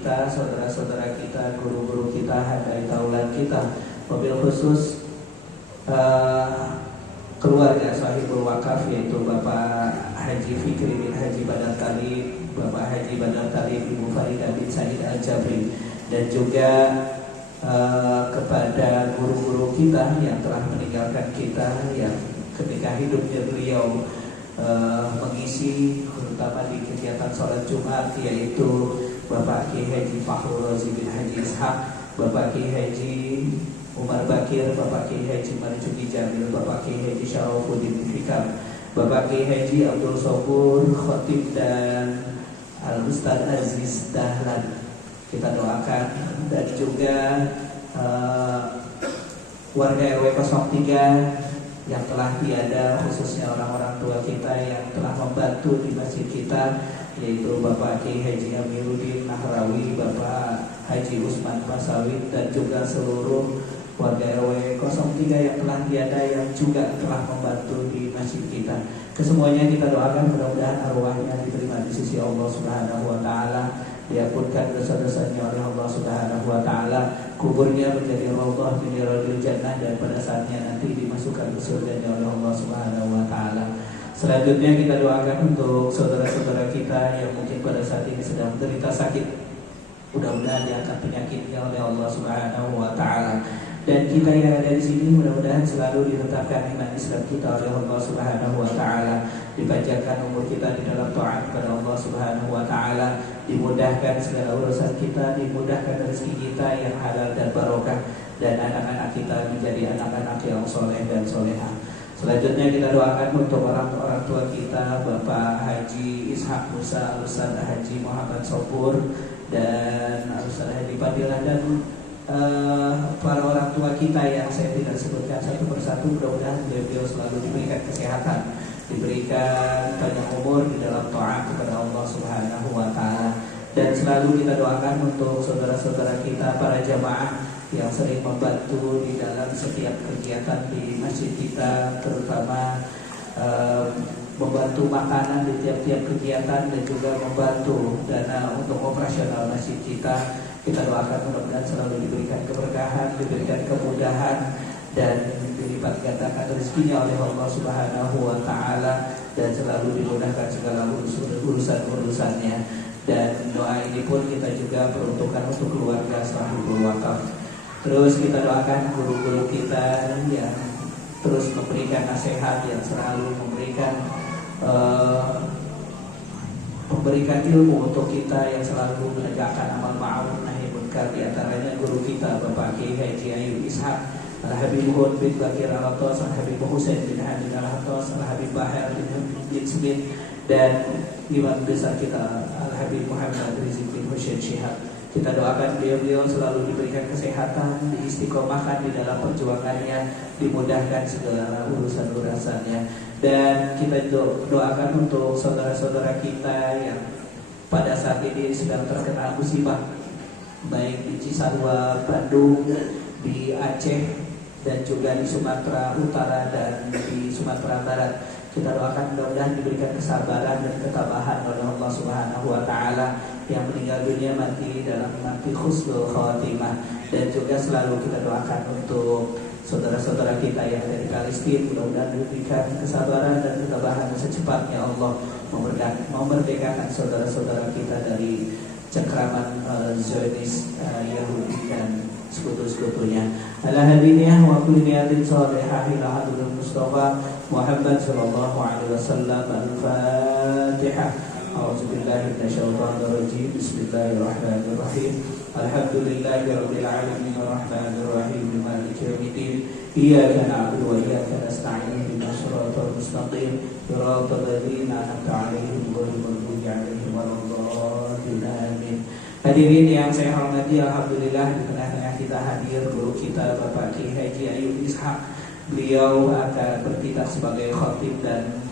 kita, saudara-saudara kita, guru-guru kita, hadai taulan kita, mobil khusus keluarga sahibul wakaf, yaitu Bapak Haji Fikri bin Haji Badar Talib, Bapak Haji Badar Talib, Ibu Faridah bin Said Al-Jabri, dan juga kepada guru-guru kita yang telah meninggalkan kita, yang ketika hidupnya beliau mengisi terutama di kegiatan sholat Jumat, yaitu Bapak Kiai Haji Fakhrul Razi bin Haji Ishaq, Bapak Kiai Haji Umar Bakir, Bapak Kiai Haji Marjuki Jamil, Bapak Kiai Haji Syarafuddin Fikar, Bapak Kiai Haji Abdul Sobur Khotib, dan Al-Ustaz Aziz Dahlan. Kita doakan, dan juga warga RW 03 yang telah tiada, khususnya orang-orang tua kita yang telah membantu di masjid kita, yaitu Bapak Kiai Haji Amiruddin Nahrawi, Bapak Haji Usman Basawit, dan juga seluruh warga RW 03 yang telah tiada yang juga telah membantu di masjid kita. Kesemuanya kita doakan mudah-mudahan arwahnya diterima di sisi Allah Subhanahu wa taala, diampunkan dosa-dosanya oleh Allah Subhanahu wa taala, kuburnya menjadi raudhah min riyadil jannah, dan pada saatnya nanti dimasukkan ke surga oleh Allah Subhanahu wa taala. Selanjutnya kita doakan untuk saudara-saudara kita yang mungkin pada saat ini sedang menderita sakit, mudah-mudahan diangkat penyakitnya oleh Allah Subhanahu wa taala. Dan kita yang ada di sini mudah-mudahan selalu ditetapkan iman Islam kita oleh Allah Subhanahu wa taala, dipanjangkan umur kita di dalam taat kepada Allah Subhanahu wa taala, dimudahkan segala urusan kita, dimudahkan rezeki kita yang halal dan barokah, dan anak-anak kita menjadi anak-anak yang soleh dan solehah. Selanjutnya kita doakan untuk orang-orang tua kita, Bapak Haji Ishaq Musa, Al-Ustaz Haji Muhammad Sopur, dan Al-Ustaz Haji Fadilah, dan para orang tua kita yang saya tidak sebutkan satu persatu. Mudah-mudahan beliau selalu diberikan kesehatan, diberikan banyak umur di dalam taat kepada Allah Subhanahu wa taala. Dan selalu kita doakan untuk saudara-saudara kita, para jamaah yang sering membantu di dalam setiap kegiatan di masjid kita, terutama membantu makanan di tiap-tiap kegiatan, dan juga membantu dana untuk operasional masjid kita. Kita doakan mudah-mudahan selalu diberikan keberkahan, diberikan kemudahan, dan dilipat gandakan rezekinya oleh Allah Subhanahu wa taala, dan selalu dimudahkan segala urusan-urusannya. Dan doa ini pun kita juga peruntukkan untuk keluarga sahibul wakaf. Terus kita doakan guru-guru kita yang terus memberikan nasihat, yang selalu memberikan ilmu untuk kita, yang selalu menegakkan amal ma'ruf nahi munkar. Di antaranya guru kita Bapak Kiai Haji Ayub Ishaq, Al-Habib Hud bin Bakir Al-Atas, Al-Habib Husain bin Hamid Al-Atas, Al-Habib Bahar bin Smith, dan imam besar kita Al-Habib Muhammad Rizik bin Husain Syihab. Kita doakan beliau selalu diberikan kesehatan, diistiqomahkan di dalam perjuangannya, dimudahkan segala urusan-urusannya. Dan kita doakan untuk saudara-saudara kita yang pada saat ini sedang terkena musibah, baik di Cisarua, Bandung, di Aceh, dan juga di Sumatera Utara dan di Sumatera Barat. Kita doakan mudah-mudahan diberikan kesabaran dan ketabahan oleh Allah Subhanahu wa taala, yang meninggal dunia mati husnul khawatimah. Dan juga selalu kita doakan untuk saudara-saudara kita yang ada di Palestina, mudah-mudahan diberikan kesabaran dan ketabahan secepatnya Allah memerdekakan saudara-saudara kita dari cengkraman Zionis Yahudi dan sekutu-sekutunya. Ala hadiniyah wa kulli niyatin salihah ila hadratil Mustafa Muhammad sallallahu alaihi wasallam. Al-Fatihah. A'udzubillahi minasyaitonir rajim. Bismillahirrahmanirrahim. Alhamdulillahirabbil alamin arrahmanir rahim maliki yaumiddin. Iyyaka na'budu wa iyyaka nasta'in ihdinas siratal mustaqim siratal ladzina an'amta 'alaihim ghairil maghdubi 'alaihim waladdallin. Amin. Hadirin yang saya hormati, alhamdulillah di tengah-tengah kita hadir guru kita Bapak Kiai Haji Ayub Ishaq. Beliau akan bertindak sebagai khatib dan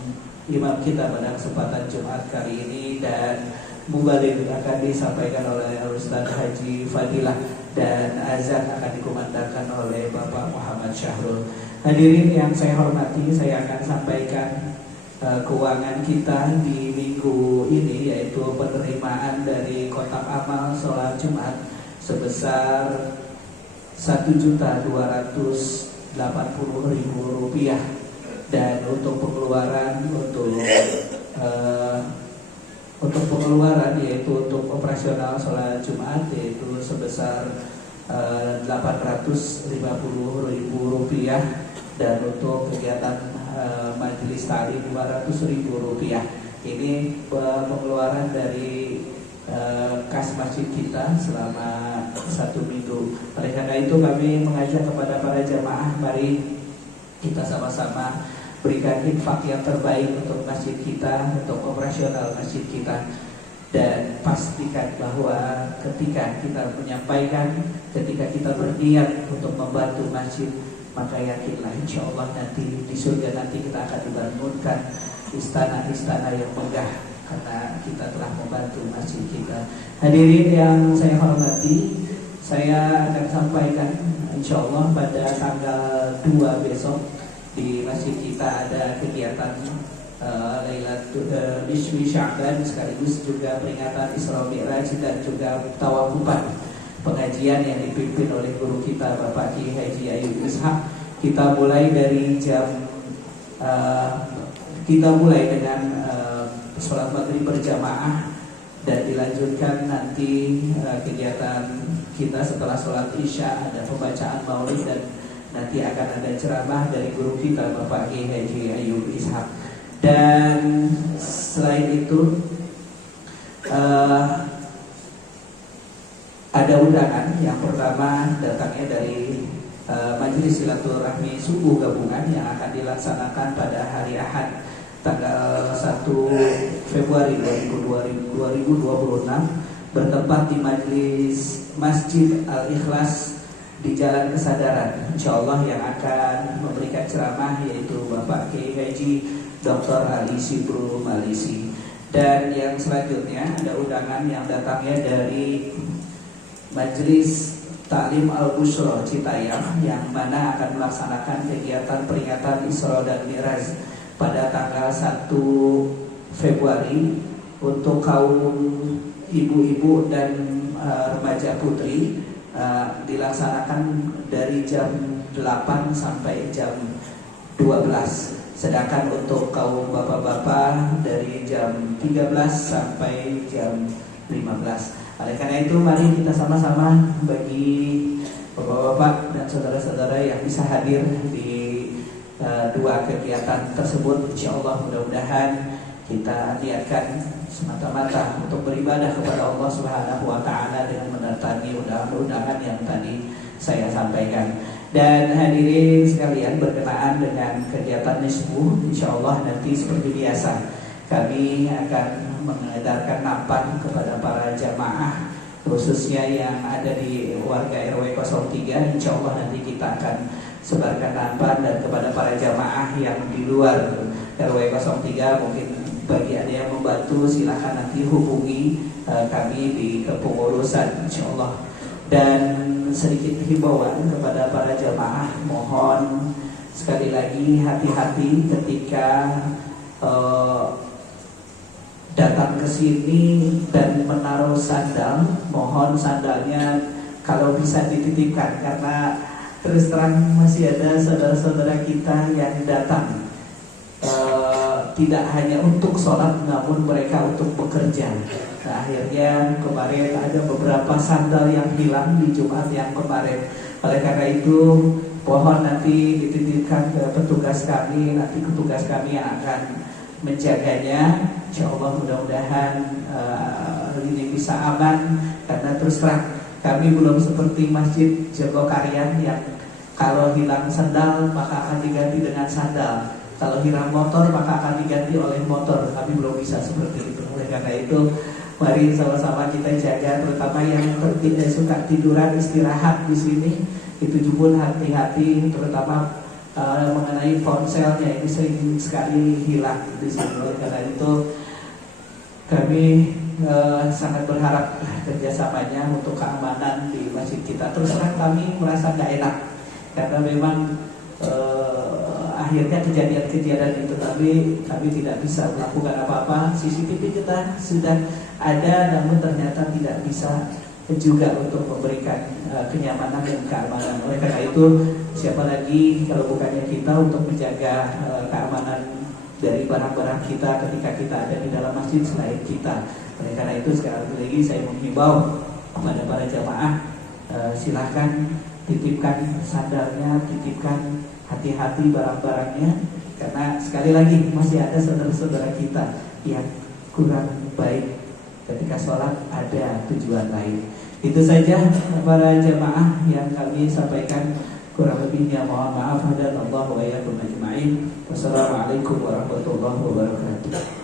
imam kita pada kesempatan Jumat kali ini, dan mubalik akan disampaikan oleh Ustaz Haji Fadilah, dan azan akan dikumandangkan oleh Bapak Muhammad Syahrul. Hadirin yang saya hormati, saya akan sampaikan keuangan kita di minggu ini, yaitu penerimaan dari kotak amal sholat Jumat sebesar Rp1.280.000, dan untuk pengeluaran untuk pengeluaran yaitu untuk operasional sholat Jumat yaitu sebesar Rp850.000, dan untuk kegiatan majelis taklim Rp500.000. Ini pengeluaran dari kas masjid kita selama 1 minggu. Oleh karena itu kami mengajak kepada para jamaah, mari kita sama-sama berikan infak yang terbaik untuk masjid kita, untuk operasional masjid kita. Dan pastikan bahwa ketika kita menyampaikan, ketika kita berniat untuk membantu masjid, maka yakinlah insya Allah nanti di surga nanti kita akan dibangunkan istana-istana yang megah karena kita telah membantu masjid kita. Hadirin yang saya hormati, saya akan sampaikan insya Allah pada tanggal 2 besok di masjid kita ada kegiatan Lailatul Nisfi Sya'ban, sekaligus juga peringatan Isra Mi'raj dan juga tawafufan, pengajian yang dipimpin oleh guru kita Bapak Kiai Haji Ayyub Ishaq. Kita mulai dari kita mulai dengan sholat maghrib berjamaah, dan dilanjutkan nanti kegiatan kita setelah sholat isya ada pembacaan maulid, dan nanti akan ada ceramah dari guru kita Bapak Kiai Haji Ayyub Ishaq. Dan selain itu ada undangan. Yang pertama datangnya dari Majelis Silaturahmi Subuh Gabungan yang akan dilaksanakan pada hari Ahad tanggal 1 Februari 2026 bertempat di Majelis Masjid Al-Ikhlas di Jalan Kesadaran. Insyaallah yang akan memberikan ceramah yaitu Bapak Kiai Haji Dr. Ali Sibru Malisi. Dan yang selanjutnya ada undangan yang datangnya dari Majelis Taklim Al-Bushra Citayam, yang mana akan melaksanakan kegiatan peringatan Isra dan Mi'raj pada tanggal 1 Februari untuk kaum ibu-ibu dan remaja putri, dilaksanakan dari jam 8 sampai jam 12. Sedangkan untuk kaum bapak-bapak dari jam 13 sampai jam 15. Oleh karena itu mari kita sama-sama bagi bapak-bapak dan saudara-saudara yang bisa hadir di dua kegiatan tersebut. InsyaAllah mudah-mudahan kita niatkan semata-mata untuk beribadah kepada Allah Subhanahu wa Ta'ala dengan mendatangi undangan-undangan yang tadi saya sampaikan. Dan hadirin sekalian, berkenaan dengan kegiatan nisfu, insyaallah nanti seperti biasa kami akan mengedarkan nampan kepada para jamaah, khususnya yang ada di warga RW 03. Insyaallah nanti kita akan sebarkan nampan, dan kepada para jamaah yang di luar RW 03 mungkin bagi ada yang membantu silahkan nanti hubungi kami di kepengurusan insyaallah. Dan sedikit himbauan kepada para jamaah, mohon sekali lagi hati-hati ketika datang ke sini dan menaruh sandal. Mohon sandalnya kalau bisa dititipkan, karena terus terang masih ada saudara-saudara kita yang datang tidak hanya untuk sholat, namun mereka untuk bekerja. Nah, akhirnya kemarin ada beberapa sandal yang hilang di Jumat yang kemarin. Oleh karena itu mohon nanti dititipkan ke petugas kami, nanti petugas kami yang akan menjaganya. InsyaAllah mudah-mudahan ini bisa aman, karena terus terang kami belum seperti Masjid Jogokarian yang kalau hilang sandal maka akan diganti dengan sandal, kalau hilang motor maka akan diganti oleh motor. Kami belum bisa seperti itu. Oleh karena itu mari sama-sama kita jaga, terutama yang suka tiduran istirahat di sini. Itu juga hati-hati, terutama mengenai ponselnya, ini sering sekali hilang di sini. Oleh karena itu kami sangat berharap kerjasamanya untuk keamanan di masjid kita. Terus terang kami merasa nggak enak, karena memang akhirnya kejadian-kejadian itu, tapi kami tidak bisa melakukan apa-apa. CCTV kita sudah ada, namun ternyata tidak bisa juga untuk memberikan kenyamanan dan keamanan. Oleh karena itu, siapa lagi kalau bukannya kita untuk menjaga keamanan dari barang-barang kita ketika kita ada di dalam masjid selain kita. Oleh karena itu, sekali lagi saya menghimbau kepada para jamaah, silakan titipkan sandarnya, titipkan hati-hati barang-barangnya, karena sekali lagi masih ada saudara-saudara kita yang kurang baik ketika sholat ada tujuan lain. Itu saja para jamaah yang kami sampaikan, kurang lebihnya mohon maaf. Hadanallahu wa iyyakum ajma'in. Wassalamualaikum warahmatullahi wabarakatuh.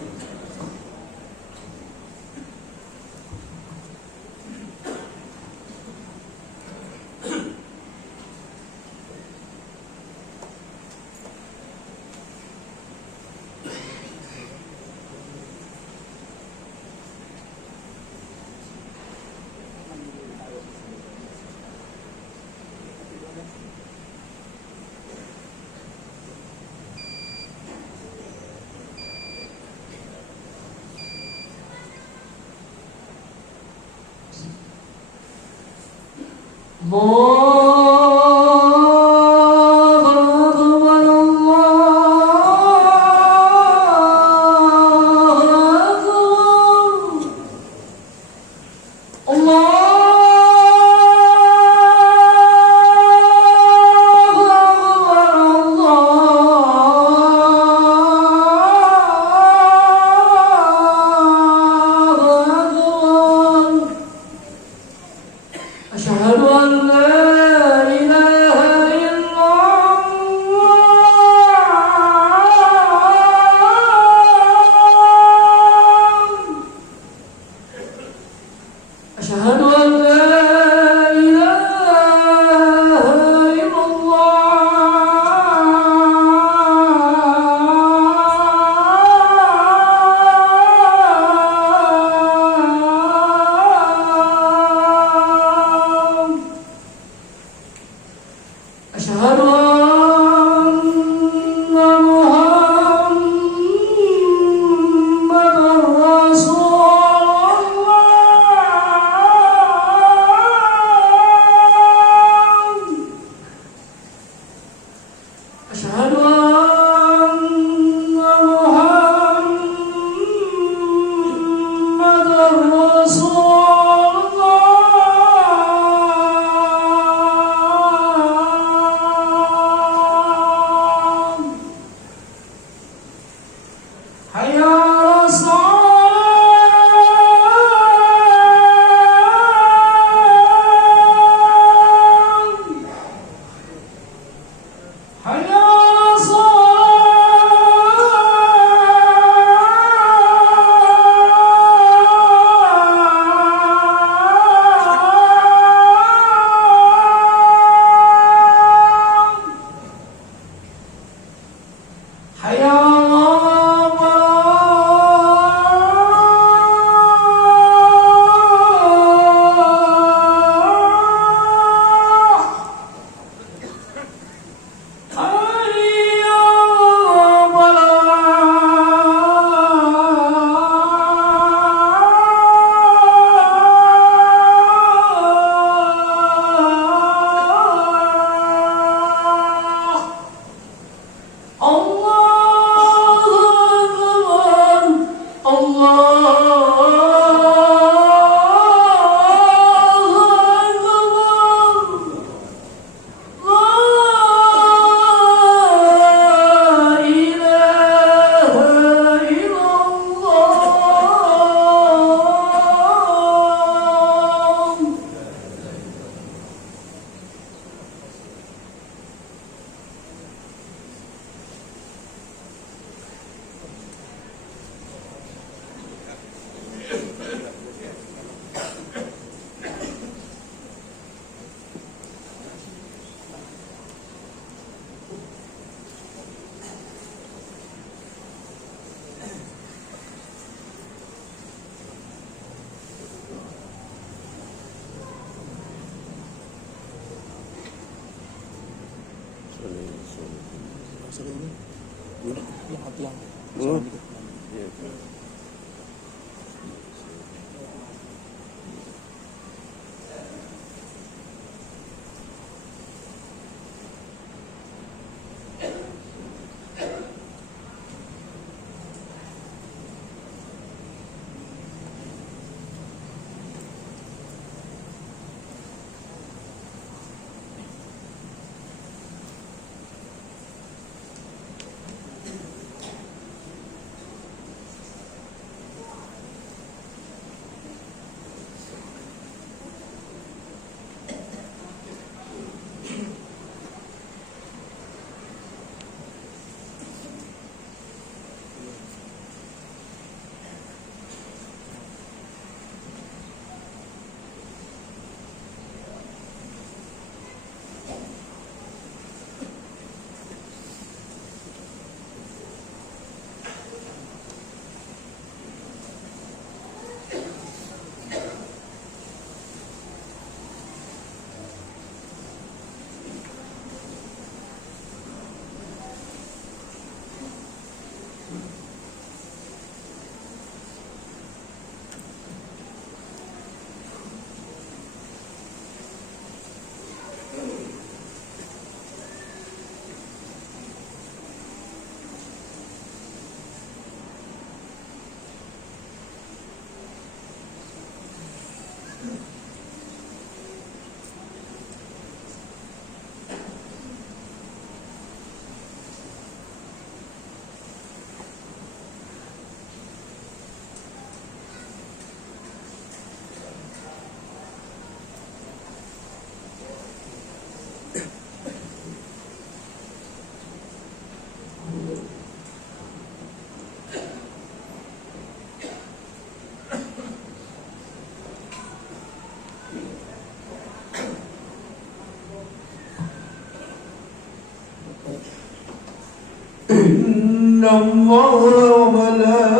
إن الله وملائكته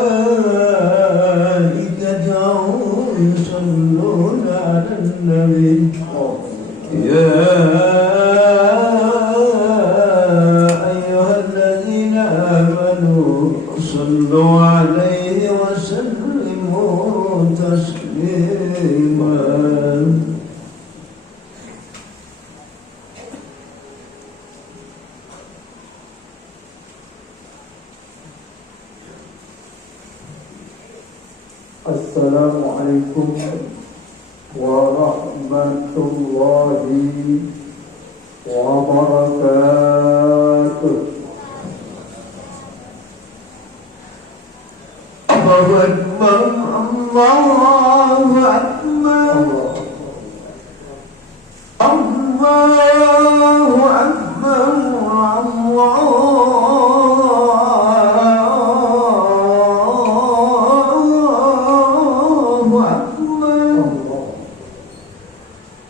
يصلون على النبي يا أيها الذين آمنوا صلوا عليه وسلموا تسليما. Assalamualaikum warahmatullahi wabarakatuh. Allahu Akbar, Allahu Akbar, Allahu Akbar,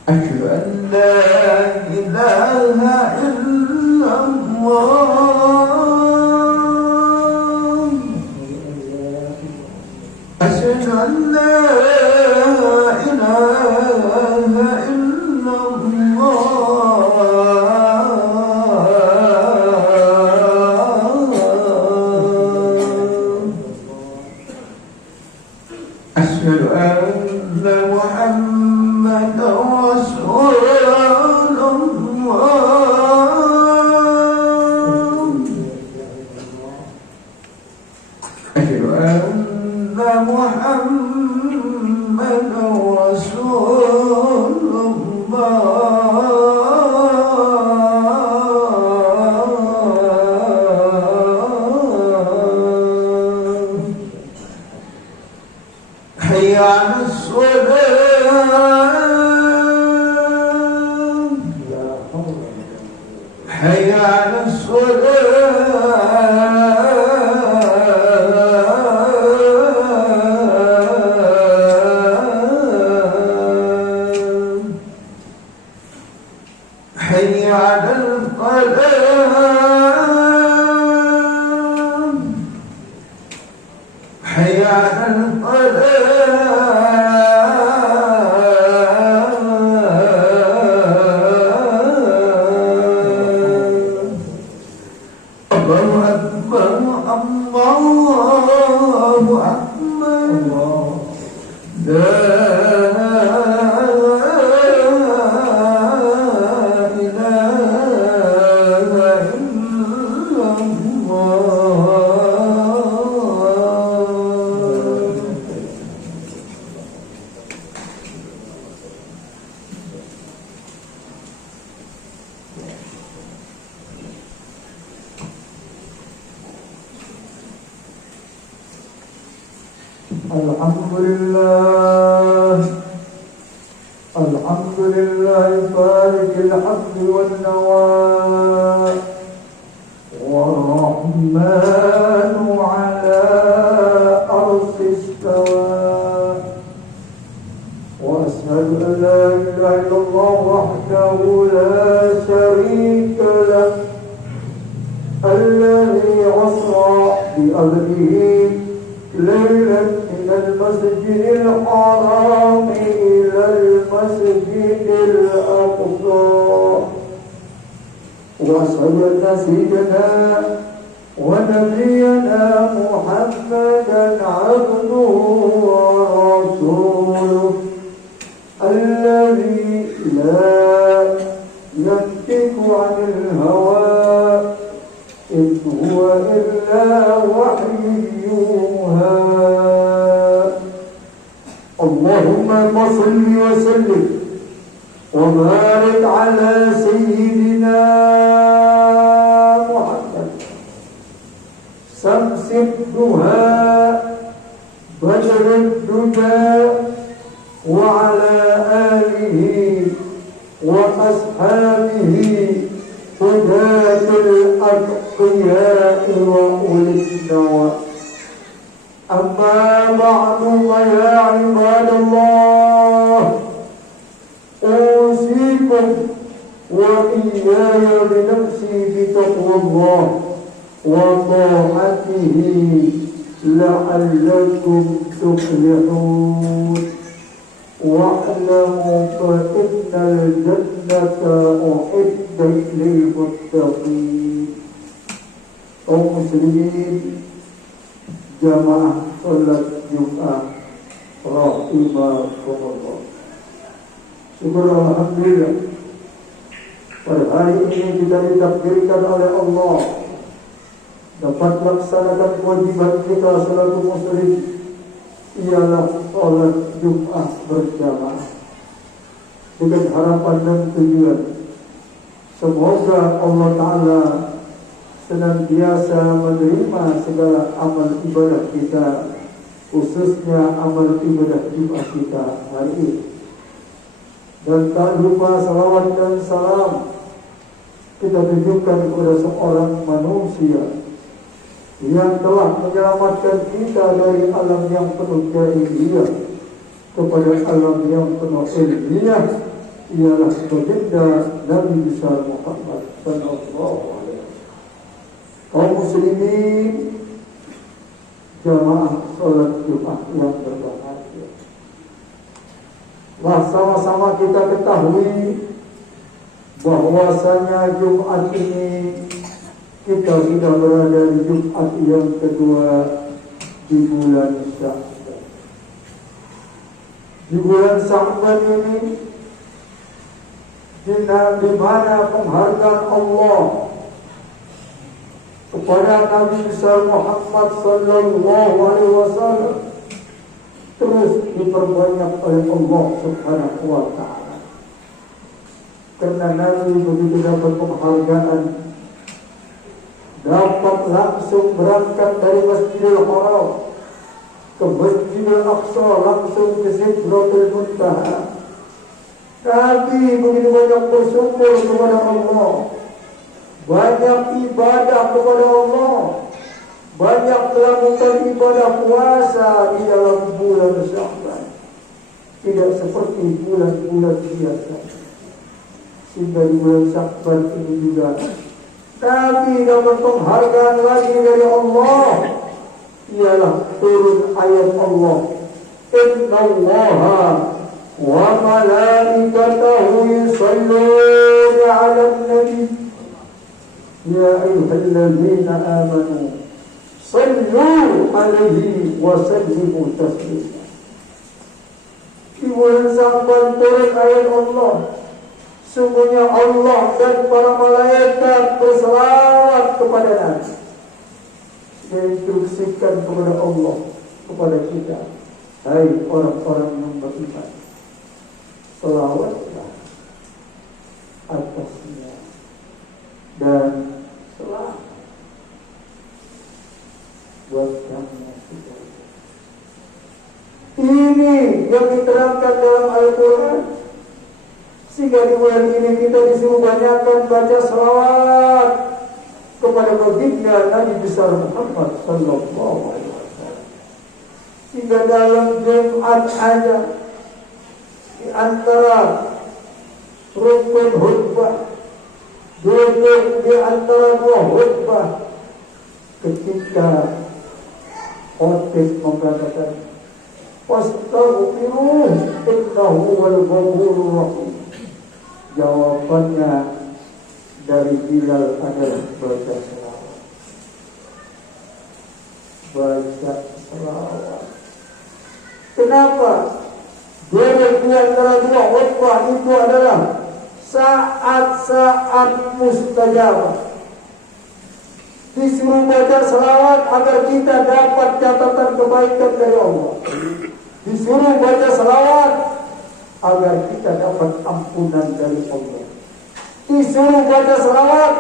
أشهد أن لا إله إلا الله أشهد أن لا إله إلا الله أشهد أن محمدا رسول الله أشهد أن محمدا رسول الله حي على الصلاة حي على الصلاة حي على الفلاح حي على الفلاح الحمد لله فالق الحب والنوى والرحمن على أرض استوى وأشهد أن لا إله إلا الله وحده لا شريك له الذي أسرى بأمره ليلا من المسجد الحرام إلى المسجد الأقصى وأشهد أن سيدنا ونبينا محمدا عبده ورسوله الذي لا ينطق عن الهوى إن هو إلا وحي يوحى اللهم صل وسلم وبارك على سيدنا محمد شمس الضحى بدر الدجى وعلى آله وأصحابه هداة الأتقياء وأولي النوى أما بعد فيا عباد الله أوصيكم وإياي بنفسي بتقوى الله وطاعته لعلكم تفلحون واعلموا فإن الجنة أعدت للمتقين. Kaum muslimin jamaah salat Jumat rahimakumullah. Syukur alhamdulillah pada hari ini kita ditakdirkan oleh Allah dapat melaksanakan kewajiban kita selaku muslim, ialah salat Jumat berjamaah dengan harapan dan tujuan semoga Allah Ta'ala senantiasa menerima segala amal ibadah kita, khususnya amal ibadah Jumat kita hari ini. Dan tak lupa salawat dan salam kita tujukan kepada seorang manusia yang telah menyelamatkan kita dari alam yang penuh jahiliyah kepada alam yang penuh ilmiah, ialah baginda Nabi besar Muhammad sallallahu alaihi wasallam. Kaum muslimin jamaah salat Jumat yang berbahagia, sama-sama kita ketahui bahwasanya Jumat ini kita sudah berada di Jumat yang kedua di bulan Sya'ban. Di bulan Sya'ban ini di mana penghargaan Allah kepada Nabi besar Muhammad sallallahu alaihi wasallam terus diperbanyak oleh Allah Subhanahu wa taala. Karena Nabi begitu dapat penghargaan, dapat langsung berangkat dari Masjidil Haram ke Masjidil Aqsa, langsung ke Sidratul Muntaha. Nabi begitu banyak bersyukur kepada Allah, banyak ibadah kepada Allah, banyak melakukan ibadah puasa di dalam bulan Sya'ban, tidak seperti bulan-bulan biasa. Sehingga di bulan Sya'ban ini juga Nabi dapat penghargaan lagi dari Allah, ialah turun ayat Allah, Innallaha wa malaikatahu yusalluna 'alan nabi ya ayyuhalladzina amanu sallu 'alaihi wa sallimu taslima. Di bulan Sya'ban turun ayat Allah, sungguhnya Allah dan para malaikat berselawat kepada Nabi. Diinstruksikan kepada Allah, kepada kita, hai orang-orang yang beriman, selawatlah atasnya dan selamat buat kamu sekalian. yang diterangkan dalam Al-Quran. Sehingga di bulan ini kita disuruh banyakkan baca salawat kepada baginda Nabi besar Muhammad sallallahu alaihi wasallam. Sehingga dalam Jumat aja di antara rukun khutbah, duduk di antara dua khutbah, ketika khotib mengatakan wastaghfiruh innahu wal ghafurur rahim, jawabannya dari Bilal adalah baca selawat. Baca selawat. Kenapa? Di antara dua khutbah itu adalah saat-saat mustajabah. Disuruh baca selawat agar kita dapat catatan kebaikan dari Allah. Disuruh baca selawat agar kita dapat ampunan dari Allah. Disuruh baca selawat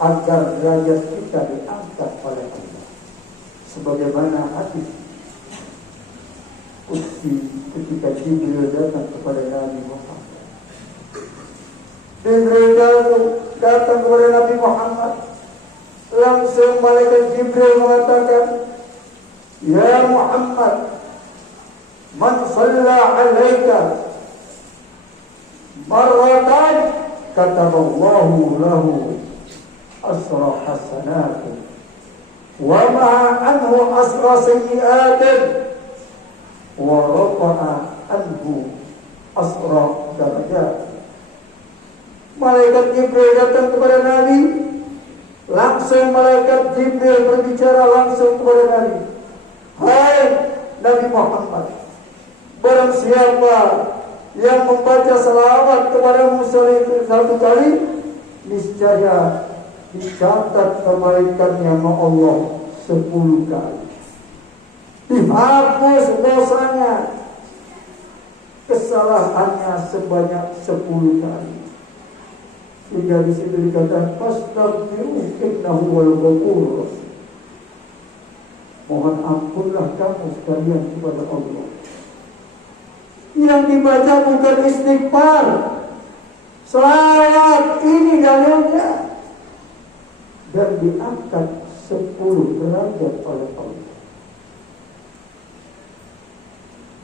agar derajat kita diangkat oleh Allah. Sebagaimana hadis Qudsi ketika Jibril datang kepada Nabi Muhammad. Jibril datang kepada Nabi Muhammad. Langsung malaikat Jibril mengatakan, "Ya Muhammad, man shalla 'alaika marratan kataballahu lahu asra hasanat wa ma'a anhu asra sayyi'at wa rafa'a anhu asra darajat." Malaikat Jibril datang kepada Nabi. Langsung malaikat Jibril berbicara langsung kepada Nabi. "Hai Nabi Muhammad, barang siapa yang membaca selawat kepada Musa satu kali, niscaya dicatat kebaikannya sama Allah 10 kali. Dihapus dosanya, kesalahannya sebanyak 10 kali. Hingga di situ dikatakan fastaghfiru innahu wal ghafurur rahim. Mohon ampunlah kamu sekalian kepada Allah. Yang dibaca bukan istighfar, selawat ini dalilnya, dan diangkat 10 derajat oleh Allah.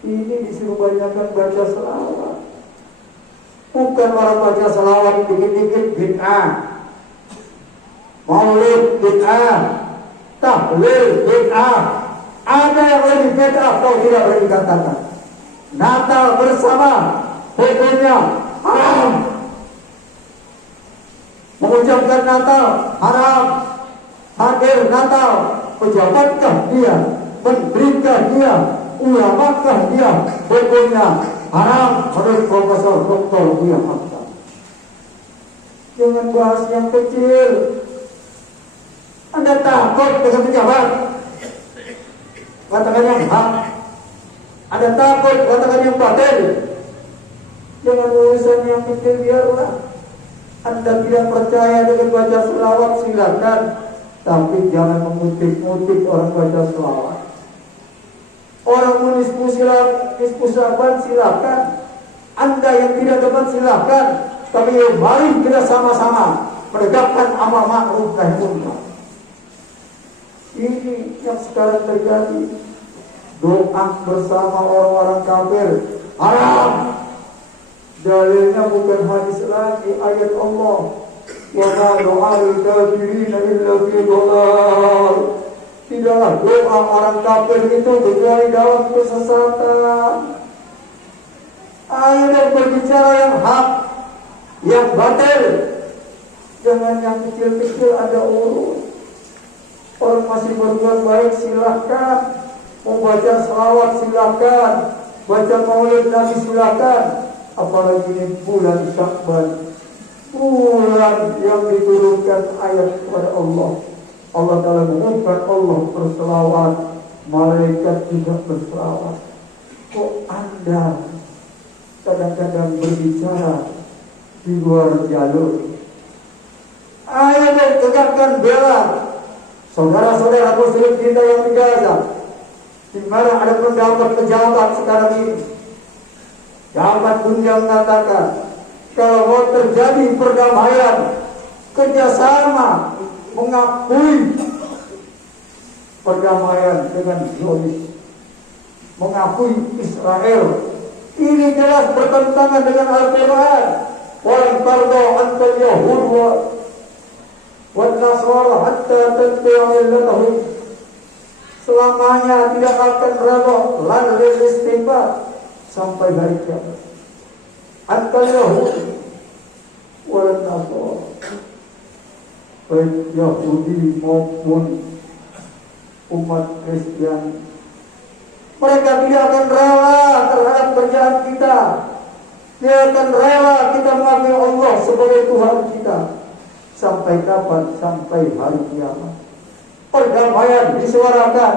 Ini disuruh banyakkan baca selawat. Bukan orang baca selawat dikit-dikit bid'ah, maulid bid'ah, tahlil bid'ah. Ada yang lebih bid'ah kalau tidak boleh dikatakan. Natal bersama hukumnya haram. Mengucapkan Natal haram. Hadir Natal, pejabatkah dia, menterikah dia, ulamakah dia, hukumnya haram menurut Profesor Dr. Buya Hamzah. Jangan bahas yang kecil. Anda takut dengan pejabat, katakan yang hak. Anda takut, katakan yang batil. Jangan urusan yang kecil, biarlah. Anda tidak percaya dengan baca selawat, silakan. Tapi jangan mengutip-utip orang baca selawat. Orang menispu sahabat silakan. Anda yang tidak dapat silakan. Tapi mari kita sama-sama menegakkan amal ma'ruf nahi munkar. Ini yang sekarang terjadi. Doa bersama orang-orang kafir haram. Dalilnya bukan hadis lagi, ayat Allah. Wa ma du'al kafirina illa fi dhalal. Tidaklah doa orang kafir itu kecuali dalam kesesatan. Ayo dan berbicara yang hak, yang batil. Jangan yang kecil-kecil ada urus. Orang masih berbuat baik silahkan. Membaca selawat silahkan. Baca maulid Nabi silahkan. Apalagi ini bulan Sya'ban, bulan yang diturunkan ayat kepada Allah. Allah Ta'ala mengumumkan Allah berselawat, malaikat juga berselawat. Kok Anda kadang-kadang berbicara di luar jalur? Ayo dan tegakkan bela saudara-saudara muslim kita yang di Gaza, di mana ada pendapat pejabat sekarang ini Zaman dunia mengatakan kalau mau terjadi perdamaian, kerjasama, mengakui perdamaian dengan Zionis, mengakui Israel, ini jelas bertentangan dengan Al-Quran. Walan tarda antal Yahud wa Nasara hatta tattabi'a millatahum. Selamanya tidak akan redha lalu istighfar sampai hari kiamat. Antal Yahud walan Nasara, baik Yahudi maupun umat Kristiani, mereka tidak akan rela terhadap kerjaan kita. Dia akan rela kita mengakui Allah sebagai Tuhan kita. Sampai kapan? Sampai hari kiamat. Perdamaian disuarakan.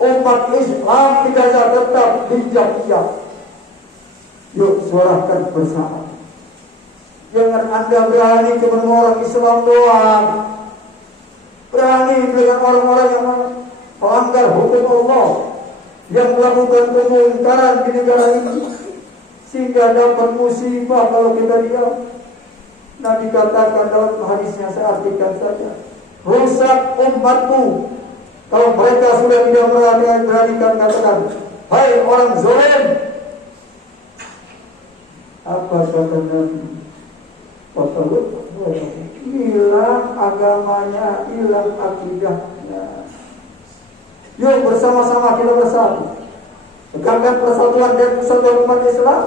Umat Islam di Gaza tetap bijak-bijak. Yuk suarakan bersama. Jangan Anda berani cuma orang Islam doang. Berani dengan orang-orang yang melanggar hukum Allah, yang melakukan kemungkaran di negara ini, sehingga dapat musibah kalau kita diam. Nabi katakan dalam hadisnya, saya artikan saja, rusak umatku kalau mereka sudah tidak beranikan katakan, hai orang zalim. Apa kata Nabi? Hilang agamanya, hilang akidahnya. Yuk bersama-sama kita bersatu, tegakkan persatuan dan persatuan umat Islam.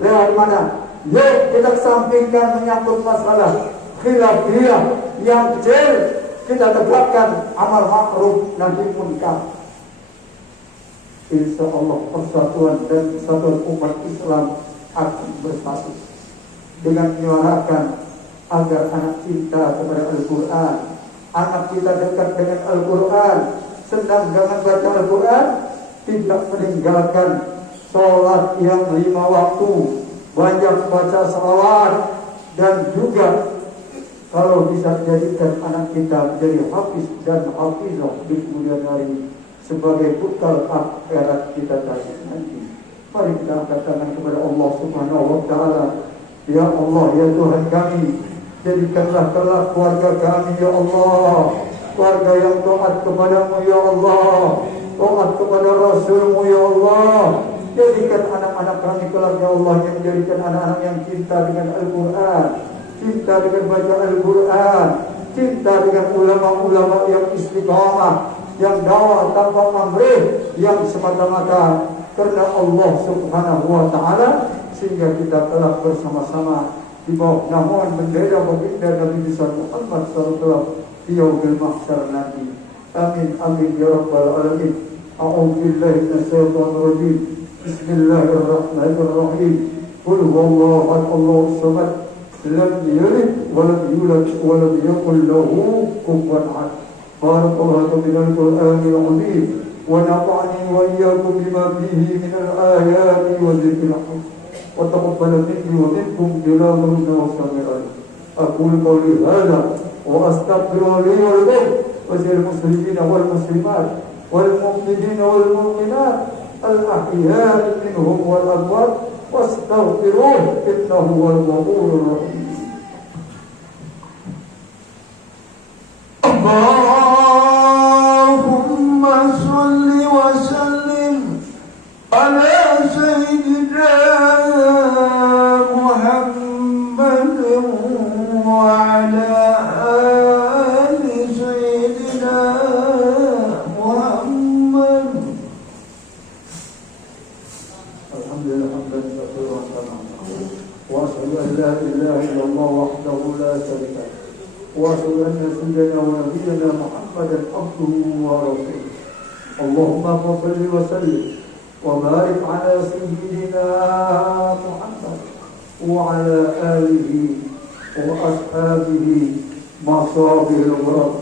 Lewat mana? Yuk kita kesampingkan menyangkut masalah khilafiyah yang kecil, kita tegakkan amal ma'ruf nahi munkar. Insya Allah persatuan dan persatuan umat Islam akan bersatu dengan menyuarakan agar anak cinta kepada Al-Quran, anak kita dekat dengan Al-Quran, senang dengan baca Al-Quran, tidak meninggalkan sholat yang 5 waktu, banyak baca salawat, dan juga kalau bisa jadikan anak kita menjadi hafiz dan hafizah di kemudian hari sebagai bekal akhirat kita nanti. Mari kita angkat tangan kepada Allah Subhanahu wa Ta'ala. Ya Allah, ya Tuhan kami, jadikanlah kelak keluarga kami, ya Allah, keluarga yang taat kepadamu, ya Allah, taat kepada Rasulmu, ya Allah. Jadikan anak-anak kami kelak, ya Allah, yang menjadikan anak-anak yang cinta dengan Al-Quran, cinta dengan baca Al-Quran, cinta dengan ulama-ulama yang istiqamah, yang dakwah tanpa pamrih, yang semata-mata karena Allah Subhanahu wa Ta'ala, sehingga kita telah bersama-sama di bawah naungan bendera baginda Nabi besar Muhammad sallallahu di yaumil mahsyar nanti. Amin amin ya rabbal alamin. A'udzu billahi minasyaitonir rajim. Bismillahirrahmanirrahim. Qul huwallahu ahad, Allahus samad, lam yalid wa lam yulad wa lam yakul lahu kufuwan ahad. Barakallahu minal Qur'anil azim wa nafa'ani wa iyyakum bima fihi minal ayati wa dzikril hakim. وتقبل مني ومنكم جلاله وسامعا. أقول قولي هذا وأستغفر لي ولكم ولسائر المسلمين والمسلمات والمؤمنين والمؤمنات الأحياء منهم والأموات واستغفروه إنه هو الغفور الرحيم. اللهم صل وسلم على سيدنا محمد وعلى آل سيدنا محمد. الحمد لله حمدا كثيرا وأشهد أن لا إله إلا الله وحده لا شريك له وأشهد أن سيدنا ونبينا محمدا عبده ورسوله. اللهم صل وسلم وبارك على سيدنا محمد وعلى آله وأصحابه مصابه الغرب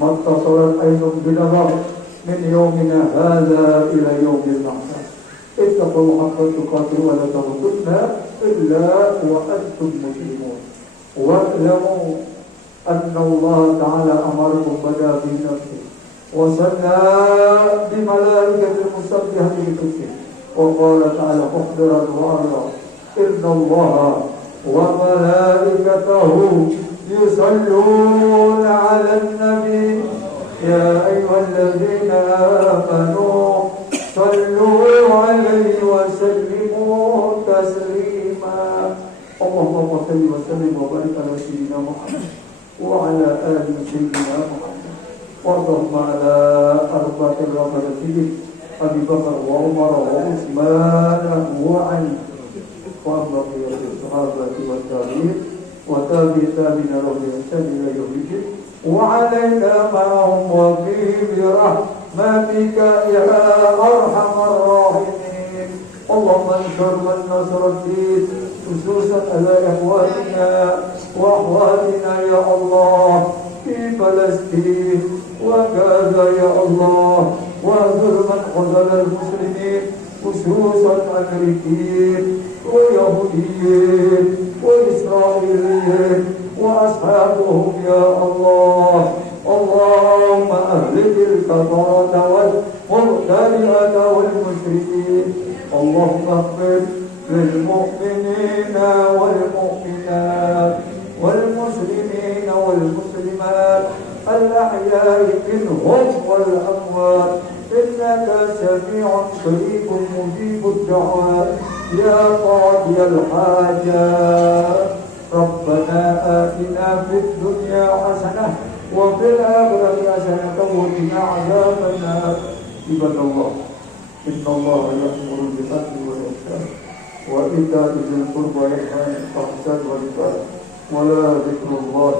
ما اتصلت عين بنظر من يومنا هذا إلى يوم المحشر. اتقوا حق تقاته ولا تموتن إلا وأنتم مسلمون. واعلموا أن الله تعالى أمركم بدا بنفسه وصلى بملائكة المسبحة بقدسه وقال تعالى أخبرا وأرى innallaha wa malaikatahu yusalluna 'alan nabi ya ayyuhalladzina amanu sallu 'alaihi wa sallimu taslima. Allahumma shalli wa sallim wa barik ala sayyidina Muhammad wa ala ali sayyidina Muhammad wa sallallahu ala arba'atil rashidin Abi Bakar wa Umar wa Utsman wa Ali wa baqiyatu sahabati wa tabi'in wa tabi'in lahum bi ihsan ila yaumil wa alaina ma'ahum wa bi rahmatika ya arhamar rahimin. Allahumma anshur man nasara ad-din khususan ala ikhwatina wa akhwatina ya Allah fi Palestin wa Gaza ya Allah واهدر من خذل المسلمين خصوصا الامريكيين واليهوديين والاسرائيليين واصحابهم يا الله. اللهم اهلك الكفرة والمبتدئة والمشركين. اللهم اغفر للمؤمنين والمؤمنات والمسلمين والمسلمات الأحياء منهم والأموات إنك سميع قريب مجيب الدعوات يا قاضي الحاجات. ربنا آتنا في الدنيا حسنة وفي الآخرة حسنة وقنا عذاب النار. عباد الله إن الله يأمر بالعدل والإحسان وإيتاء ذي القربى وينهى عن الفحشاء والمنكر ولذكر الله